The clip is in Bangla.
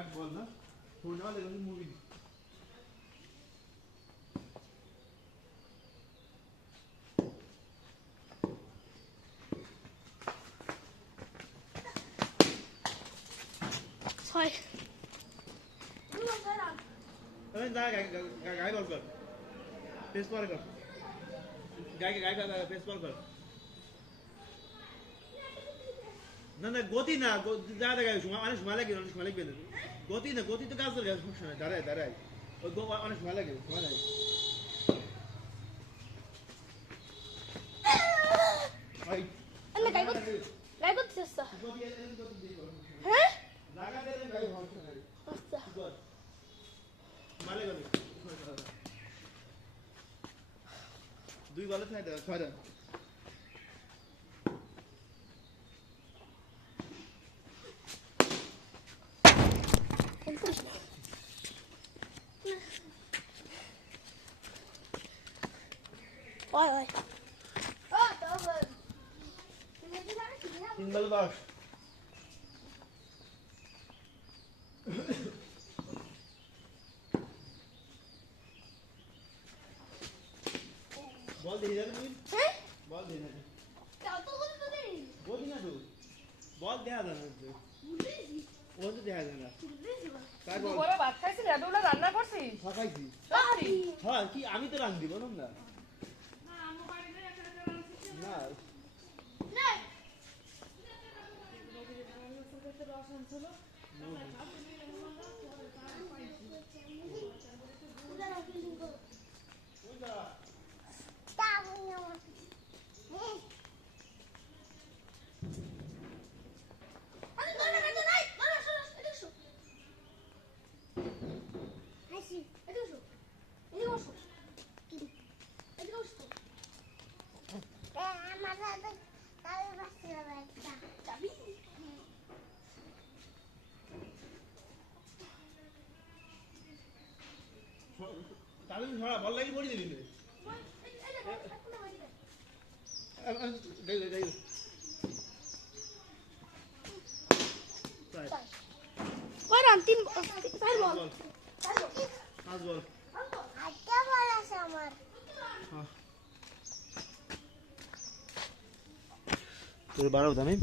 এক বল না ফোন না দেখো মুভি ছয় अरे जा गाय गाय बॉल कर फेस बॉल कर गाय गाय का फेस बॉल कर ना ना गोती ना जा दे गाय शुमा अनेश माले के बेले गोती तो गाज कर फंक्शन है दारे और गो अनेश माले के शुमा नहीं भाई अन्ना गाय को चेस्ता गोती हैं लगा दे गाय फंक्शन है अच्छा गुड माले कर দুই বলে ছয় দাও ওই ওই তিন বলে 10 বল দিয়ে যাবে তুমি হ্যাঁ বল দিয়ে যাবে কত বলতে দেই বল না তো বল দেয়া যাবে না ও তো দেয়া যাবে না তাই বল দুপুরে ভাত খাইছিস এতগুলো রান্না করছিস খাইছি বাড়ি হ্যাঁ কি আমি তো রান দিব না না আমার বাড়িতে একটা রান্না না না তাহলে ছড়া বল লাগি পড়ি দিবি ওই রান তিন চার বল পাঁচ বল তোর 12 দামি